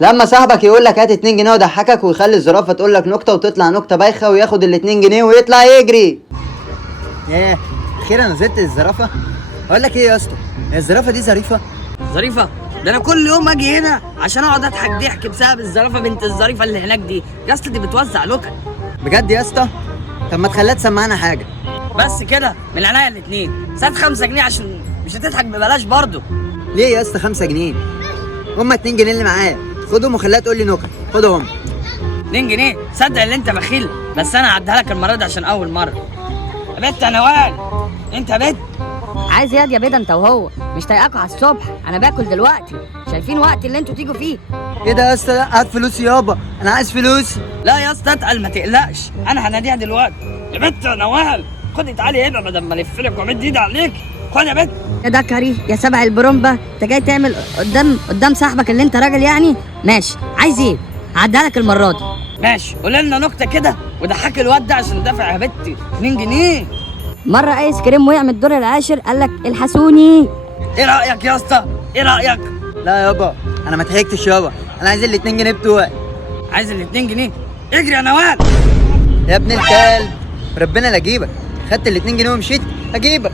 لما صاحبك يقول لك هات 2 جنيه وضحكك، ويخلي الزرافه تقول لك نكته وتطلع نكته بايخه، وياخد ال 2 جنيه ويطلع يجري. ياه اخيرا نزلت الزرافه. اقول لك ايه يا اسطى، هي الزرافه دي ظريفه؟ ظريفه؟ ده انا كل يوم اجي هنا عشان اقعد اضحك ضحك بسبب الزرافه بنت الظريفه اللي هناك دي. يا اسطى دي بتوزع لوكا. بجد يا اسطى؟ طب ما تخليها تسمعنا حاجه. بس كده من عينيا الاتنين. ساد 5 جنيه عشان مش هتضحك ببلاش برضه. ليه يا اسطى 5 جنيه؟ هما 2 جنيه اللي معايا، خدهم وخليها تقول لي نكت. خدهم. 2 جنيه؟ صدق اللي انت بخيل، بس انا هعديها لك المره دي عشان اول مره. يا بت يا نوال، انت يا بت عايز ياد يا بيضه انت وهو؟ مش طايقاكوا على الصبح، انا باكل دلوقتي. شايفين وقت اللي انتوا تيجوا فيه؟ ايه ده يا اسطى؟ لا هات فلوسي يابا، انا عايز فلوسي. لا يا اسطى اتقل ما تقلقش، انا هناديها دلوقتي. يا بت يا نوال خدي تعالي هنا بدل ما الف لك وامد ايدي عليك. خد يا بت. يا دكري يا سبع البرومبا، انت جاي تعمل قدام صاحبك اللي انت راجل يعني؟ ماشي، عايز ايه؟ هعديها لك المره دي. ماشي، قولي لنا نكته كده وضحك الواد ده عشان دافع يا بت 2 جنيه. مره ايس كريم وقع من الدور العاشر، قال لك الحسوني. ايه رايك يا اسطى؟ ايه رايك؟ لا يابا انا ما ضحكتش يابا، انا عايز ال 2 جنيه بتوعي. عايز ال 2 جنيه؟ اجري يا نوال. يا ابن الكلب ربنا لا اجيبك، خدت ال 2 جنيه ومشيت اجيبك.